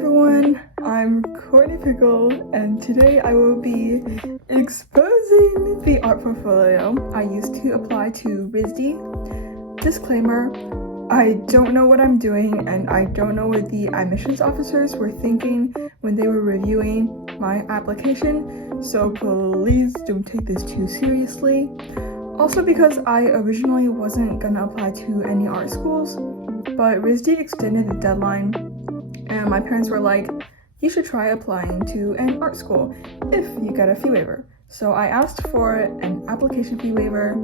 everyone, I'm Courtney Pickle, and today I will be exposing the art portfolio I used to apply to RISD. Disclaimer, I don't know what I'm doing, and I don't know what the admissions officers were thinking when they were reviewing my application, so please don't take this too seriously. Also because I originally wasn't gonna apply to any art schools, but RISD extended the deadline, and my parents were like, you should try applying to an art school if you get a fee waiver. So I asked for an application fee waiver.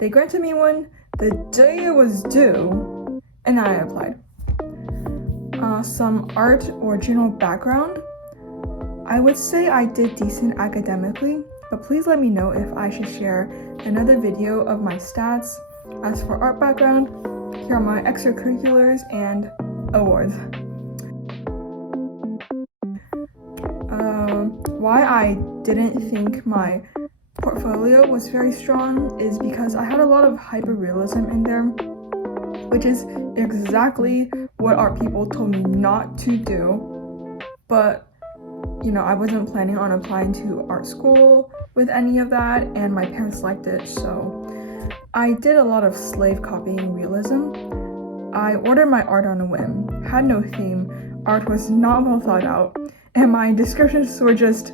They granted me one the day it was due, and I applied. Some art or general background. I would say I did decent academically, but please let me know if I should share another video of my stats. As for art background, here are my extracurriculars and awards. Why I didn't think my portfolio was very strong is because I had a lot of hyperrealism in there, which is exactly what art people told me not to do. But I wasn't planning on applying to art school with any of that, and my parents liked it, so I did a lot of slave copying realism. I ordered my art on a whim, had no theme, art was not well thought out, and my descriptions were just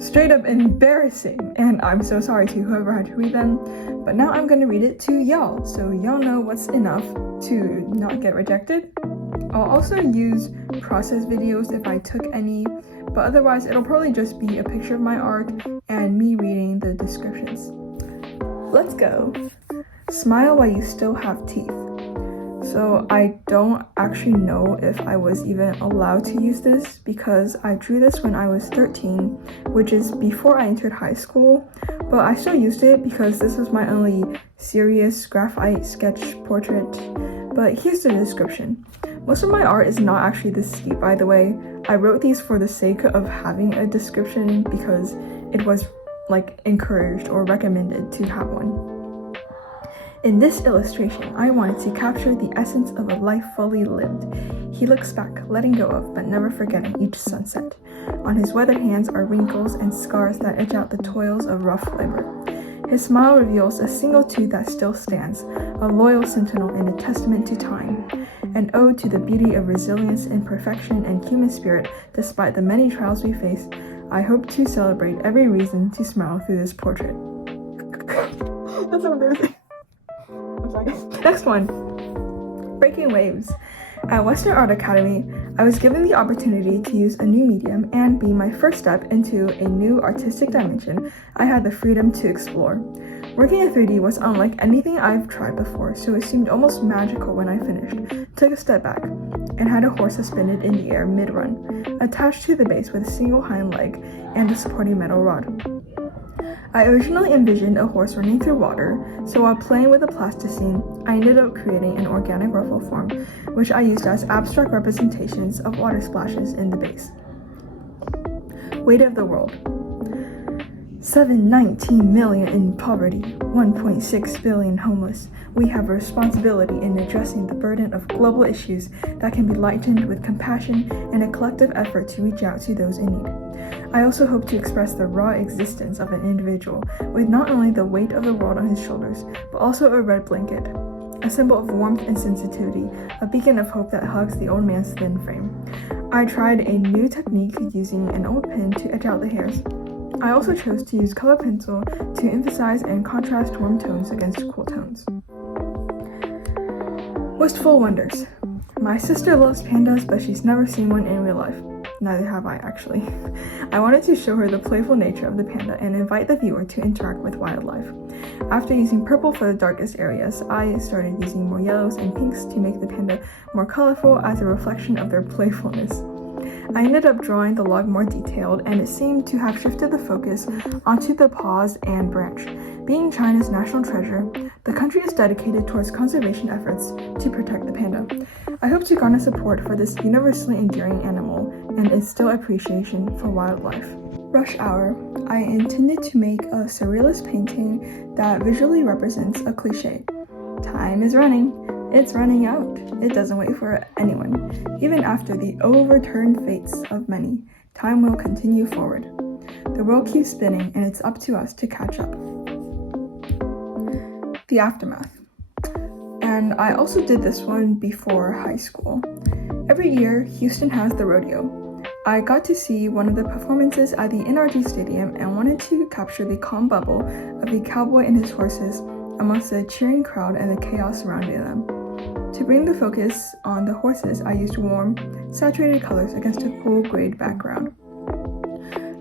straight up embarrassing, and I'm so sorry to whoever had to read them, but now I'm gonna read it to y'all, so y'all know what's enough to not get rejected. I'll also use process videos if I took any, but otherwise it'll probably just be a picture of my art and me reading the descriptions. Let's go. Smile while you still have teeth. So I don't actually know if I was even allowed to use this because I drew this when I was 13, which is before I entered high school, but I still used it because this was my only serious graphite sketch portrait. But here's the description. Most of my art is not actually this steep, by the way. I wrote these for the sake of having a description because it was encouraged or recommended to have one. In this illustration, I wanted to capture the essence of a life fully lived. He looks back, letting go of, but never forgetting each sunset. On his weathered hands are wrinkles and scars that etch out the toils of rough labor. His smile reveals a single tooth that still stands, a loyal sentinel and a testament to time, an ode to the beauty of resilience, imperfection, and human spirit despite the many trials we face. I hope to celebrate every reason to smile through this portrait. That's so embarrassing. I'm sorry. Next one. Breaking waves. At Western Art Academy, I was given the opportunity to use a new medium and be my first step into a new artistic dimension I had the freedom to explore. Working in 3D was unlike anything I've tried before, so it seemed almost magical when I finished, took a step back, and had a horse suspended in the air mid-run, attached to the base with a single hind leg and a supporting metal rod. I originally envisioned a horse running through water, so while playing with the plasticine, I ended up creating an organic ruffle form, which I used as abstract representations of water splashes in the base. Weight of the world. 719 million in poverty, 1.6 billion homeless. We have a responsibility in addressing the burden of global issues that can be lightened with compassion and a collective effort to reach out to those in need. I also hope to express the raw existence of an individual with not only the weight of the world on his shoulders, but also a red blanket, a symbol of warmth and sensitivity, a beacon of hope that hugs the old man's thin frame. I tried a new technique using an old pen to etch out the hairs. I also chose to use color pencil to emphasize and contrast warm tones against cool tones. Wistful Wonders. My sister loves pandas, but she's never seen one in real life. Neither have I, actually. I wanted to show her the playful nature of the panda and invite the viewer to interact with wildlife. After using purple for the darkest areas, I started using more yellows and pinks to make the panda more colorful as a reflection of their playfulness. I ended up drawing the log more detailed, and it seemed to have shifted the focus onto the paws and branch. Being China's national treasure, the country is dedicated towards conservation efforts to protect the panda. I hope to garner support for this universally endearing animal and instill appreciation for wildlife. Rush Hour. I intended to make a surrealist painting that visually represents a cliché. Time is running. It's running out. It doesn't wait for anyone. Even after the overturned fates of many, time will continue forward. The world keeps spinning, and it's up to us to catch up. The aftermath. And I also did this one before high school. Every year, Houston has the rodeo. I got to see one of the performances at the NRG Stadium and wanted to capture the calm bubble of the cowboy and his horses amongst the cheering crowd and the chaos surrounding them. To bring the focus on the horses, I used warm, saturated colors against a cool grayed background.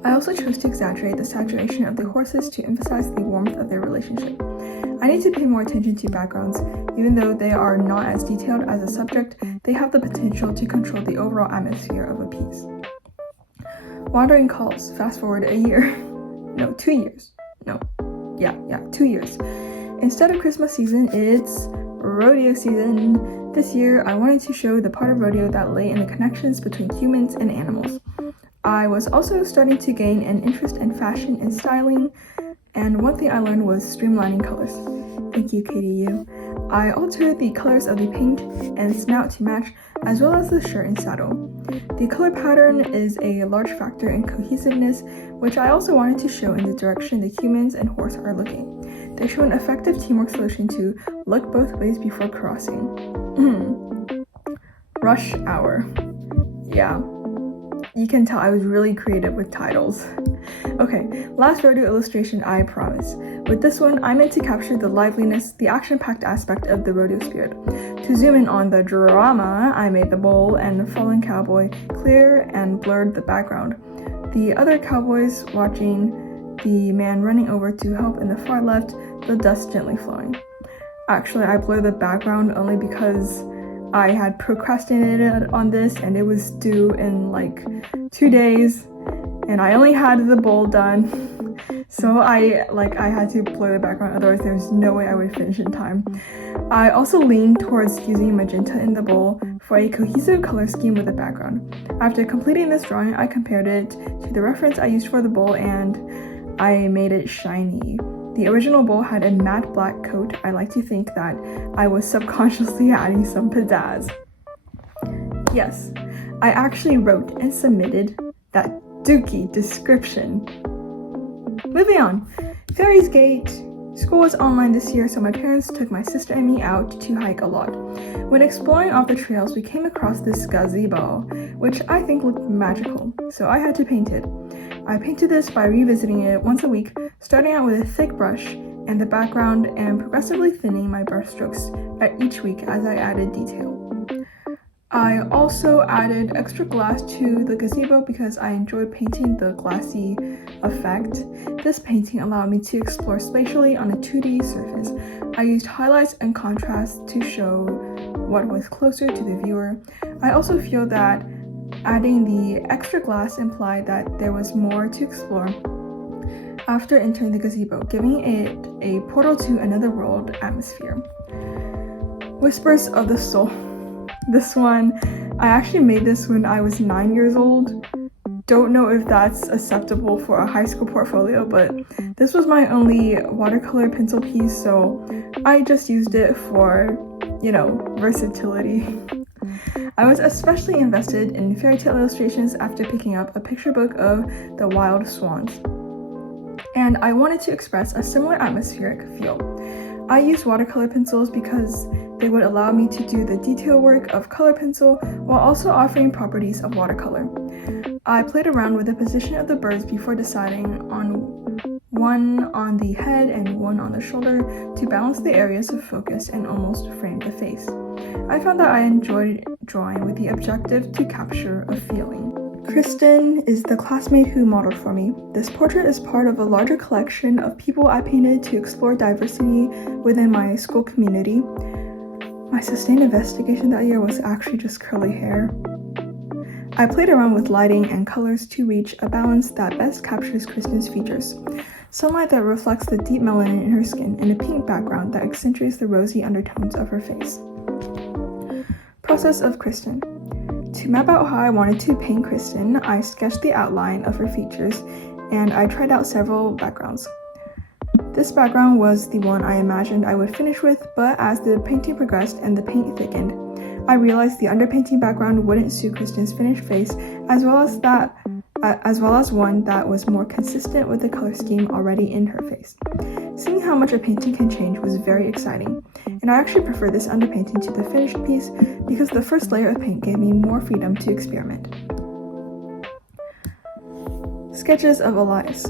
I also chose to exaggerate the saturation of the horses to emphasize the warmth of their relationship. I need to pay more attention to backgrounds. Even though they are not as detailed as a subject, they have the potential to control the overall atmosphere of a piece. Wandering calls, fast forward a year. No, 2 years. No, yeah, 2 years. Instead of Christmas season, it's rodeo season. This year, I wanted to show the part of rodeo that lay in the connections between humans and animals. I was also starting to gain an interest in fashion and styling, and one thing I learned was streamlining colors. Thank you, KDU. I altered the colors of the paint and snout to match, as well as the shirt and saddle. The color pattern is a large factor in cohesiveness, which I also wanted to show in the direction the humans and horse are looking. They show an effective teamwork solution to look both ways before crossing. Rush hour. Yeah. You can tell I was really creative with titles. Okay, last rodeo illustration, I promise. With this one, I meant to capture the liveliness, the action-packed aspect of the rodeo spirit. To zoom in on the drama, I made the bull and fallen cowboy clear and blurred the background. The other cowboys watching the man running over to help in the far left, the dust gently flowing. Actually, I blurred the background only because I had procrastinated on this and it was due in like 2 days and I only had the bowl done. So I had to blur the background, otherwise there was no way I would finish in time. I also leaned towards using magenta in the bowl for a cohesive color scheme with the background. After completing this drawing, I compared it to the reference I used for the bowl and I made it shiny. The original bowl had a matte black coat. I like to think that I was subconsciously adding some pizzazz. Yes, I actually wrote and submitted that dookie description. Moving on, Fairies Gate. School was online this year, so my parents took my sister and me out to hike a lot. When exploring off the trails, we came across this gazebo, which I think looked magical, so I had to paint it. I painted this by revisiting it once a week, starting out with a thick brush and the background and progressively thinning my brush strokes at each week as I added detail. I also added extra glass to the gazebo because I enjoyed painting the glassy effect. This painting allowed me to explore spatially on a 2D surface. I used highlights and contrasts to show what was closer to the viewer. I also feel that adding the extra glass implied that there was more to explore after entering the gazebo, giving it a portal to another world atmosphere. Whispers of the Soul. This one, I actually made this when I was 9 years old. Don't know if that's acceptable for a high school portfolio, but this was my only watercolor pencil piece, so I just used it for, versatility. I was especially invested in fairy tale illustrations after picking up a picture book of the wild swans, and I wanted to express a similar atmospheric feel. I used watercolor pencils because they would allow me to do the detail work of color pencil while also offering properties of watercolor. I played around with the position of the birds before deciding on one on the head and one on the shoulder to balance the areas of focus and almost frame the face. I found that I enjoyed drawing with the objective to capture a feeling. Kristen is the classmate who modeled for me. This portrait is part of a larger collection of people I painted to explore diversity within my school community. My sustained investigation that year was actually just curly hair. I played around with lighting and colors to reach a balance that best captures Kristen's features. Sunlight that reflects the deep melanin in her skin and a pink background that accentuates the rosy undertones of her face. Process of Kristen. To map out how I wanted to paint Kristen, I sketched the outline of her features and I tried out several backgrounds. This background was the one I imagined I would finish with, but as the painting progressed and the paint thickened, I realized the underpainting background wouldn't suit Kristen's finished face, as well as one that was more consistent with the color scheme already in her face. Seeing how much a painting can change was very exciting, and I actually prefer this underpainting to the finished piece because the first layer of paint gave me more freedom to experiment. Sketches of Elias.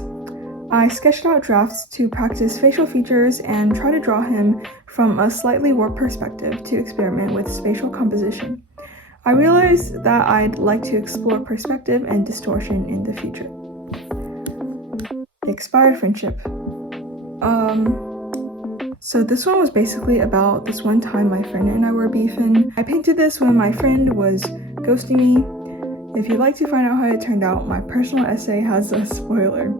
I sketched out drafts to practice facial features and try to draw him from a slightly warped perspective to experiment with spatial composition. I realized that I'd like to explore perspective and distortion in the future. Expired friendship. So this one was basically about this one time my friend and I were beefing. I painted this when my friend was ghosting me. If you'd like to find out how it turned out, my personal essay has a spoiler.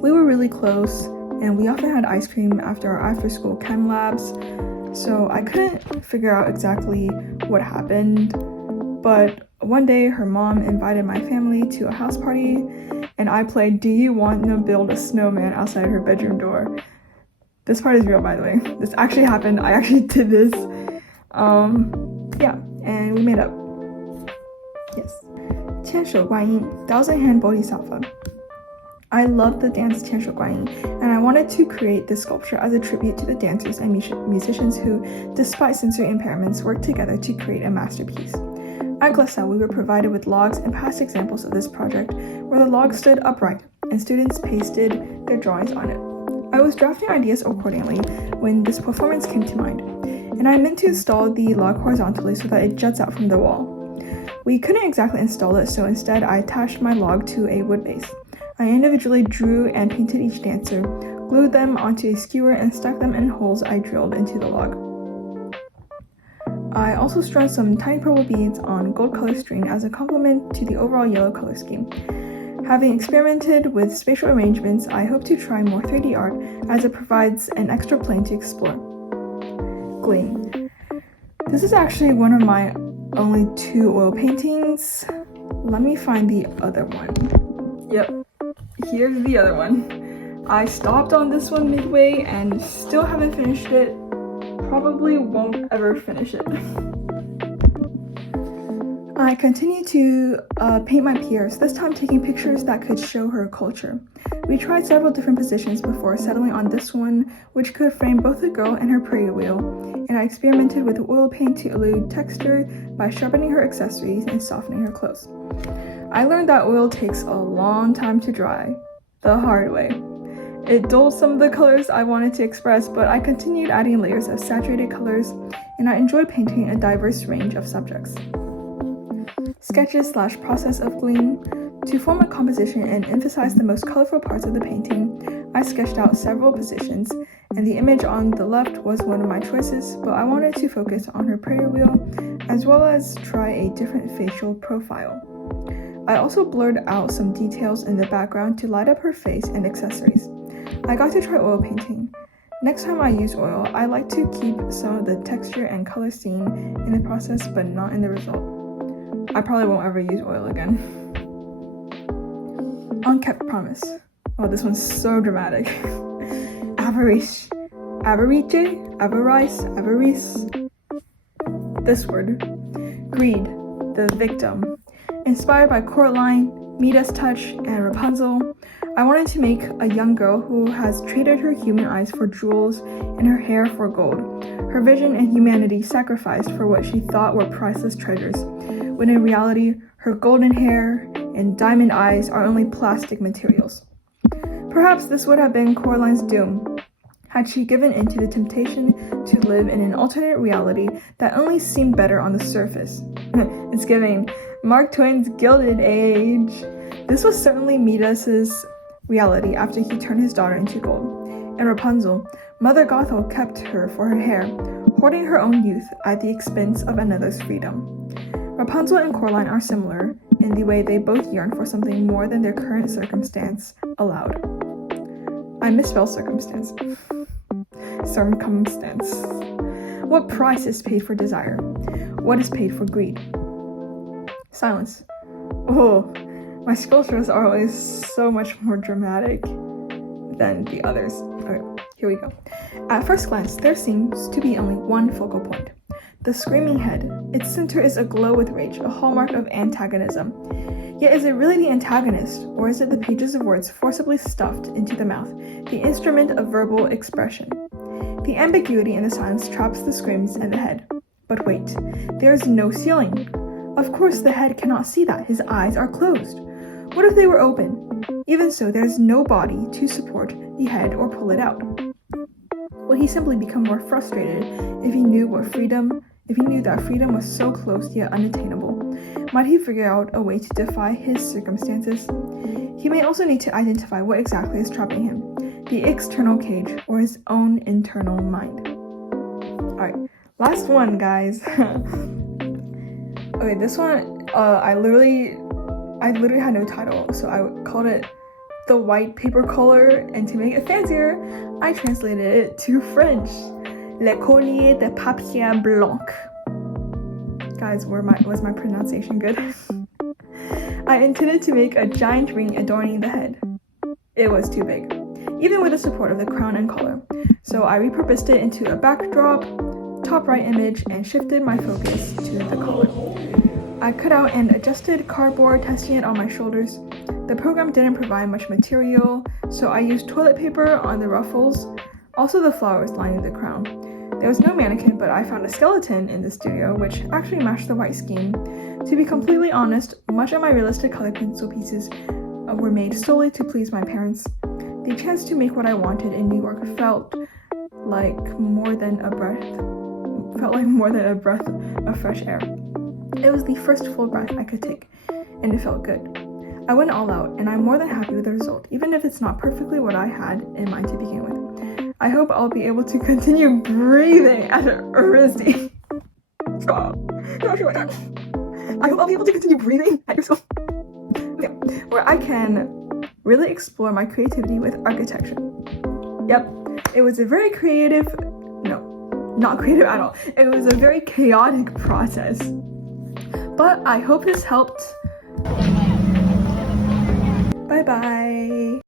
We were really close, and we often had ice cream after our after-school chem labs, so I couldn't figure out exactly what happened, but one day her mom invited my family to a house party, and I played Do You Want to Build a Snowman outside her bedroom door. This part is real, by the way. This actually happened. I actually did this. Yeah, and we made up. Yes. 千手观音, Thousand Hand Bodhisattva. I love the dance 千手观音, and I wanted to create this sculpture as a tribute to the dancers and musicians who, despite sensory impairments, worked together to create a masterpiece. At GLSA, we were provided with logs and past examples of this project where the log stood upright and students pasted their drawings on it. I was drafting ideas accordingly when this performance came to mind, and I meant to install the log horizontally so that it juts out from the wall. We couldn't exactly install it, so instead I attached my log to a wood base. I individually drew and painted each dancer, glued them onto a skewer, and stuck them in holes I drilled into the log. I also strung some tiny purple beads on gold color string as a complement to the overall yellow color scheme. Having experimented with spatial arrangements, I hope to try more 3D art as it provides an extra plane to explore. Gleam. This is actually one of my only 2 oil paintings. Let me find the other one. Yep, here's the other one. I stopped on this one midway and still haven't finished it. Probably won't ever finish it. I continue to paint my peers, this time taking pictures that could show her culture. We tried several different positions before settling on this one, which could frame both the girl and her prayer wheel, and I experimented with oil paint to elude texture by sharpening her accessories and softening her clothes. I learned that oil takes a long time to dry, the hard way. It dulled some of the colors I wanted to express, but I continued adding layers of saturated colors, and I enjoyed painting a diverse range of subjects. Sketches/process of Gleam. To form a composition and emphasize the most colorful parts of the painting, I sketched out several positions, and the image on the left was one of my choices, but I wanted to focus on her prayer wheel, as well as try a different facial profile. I also blurred out some details in the background to light up her face and accessories. I got to try oil painting. Next time I use oil, I like to keep some of the texture and color seen in the process, but not in the result. I probably won't ever use oil again. Unkept Promise. Oh, this one's so dramatic. Avarice. This word. Greed. The victim. Inspired by Coraline, Midas Touch, and Rapunzel, I wanted to make a young girl who has traded her human eyes for jewels and her hair for gold. Her vision and humanity sacrificed for what she thought were priceless treasures, when in reality, her golden hair and diamond eyes are only plastic materials. Perhaps this would have been Coraline's doom, had she given in to the temptation to live in an alternate reality that only seemed better on the surface. It's giving Mark Twain's Gilded Age. This was certainly Midas's reality after he turned his daughter into gold. And Rapunzel, Mother Gothel kept her for her hair, hoarding her own youth at the expense of another's freedom. Rapunzel and Coraline are similar in the way they both yearn for something more than their current circumstance allowed. I misspelled circumstance. Circumstance. What price is paid for desire? What is paid for greed? Silence. Oh, my sculptures are always so much more dramatic. than the others. Okay, here we go. At first glance, there seems to be only one focal point. The screaming head. Its center is aglow with rage, a hallmark of antagonism. Yet is it really the antagonist, or is it the pages of words forcibly stuffed into the mouth, the instrument of verbal expression? The ambiguity in the silence traps the screams and the head. But wait, there is no ceiling. Of course the head cannot see that, his eyes are closed. What if they were open? Even so, there is no body to support the head or pull it out. Would he simply become more frustrated if he knew that freedom was so close yet unattainable? Might he figure out a way to defy his circumstances? He may also need to identify what exactly is trapping him, the external cage or his own internal mind. Alright, last one, guys. Okay, this one, I literally had no title, so I called it The White Paper Color, and to make it fancier, I translated it to French. Le Collier de Papier Blanc. Guys, was my pronunciation good? I intended to make a giant ring adorning the head. It was too big, even with the support of the crown and collar. So I repurposed it into a backdrop, top right image, and shifted my focus to the collar. I cut out and adjusted cardboard, testing it on my shoulders. The program didn't provide much material, so I used toilet paper on the ruffles, also the flowers lining the crown. There was no mannequin, but I found a skeleton in the studio, which actually matched the white scheme. To be completely honest, much of my realistic color pencil pieces were made solely to please my parents. The chance to make what I wanted in New York felt like more than a breath of fresh air. It was the first full breath I could take, and it felt good. I went all out, and I'm more than happy with the result, even if it's not perfectly what I had in mind to begin with. I hope I'll be able to continue breathing at RISD. Stop. Don't do that. I hope I'll be able to continue breathing at your school. Okay. Where I can really explore my creativity with architecture. Yep. It was a very not creative at all. It was a very chaotic process. But I hope this helped. Bye bye.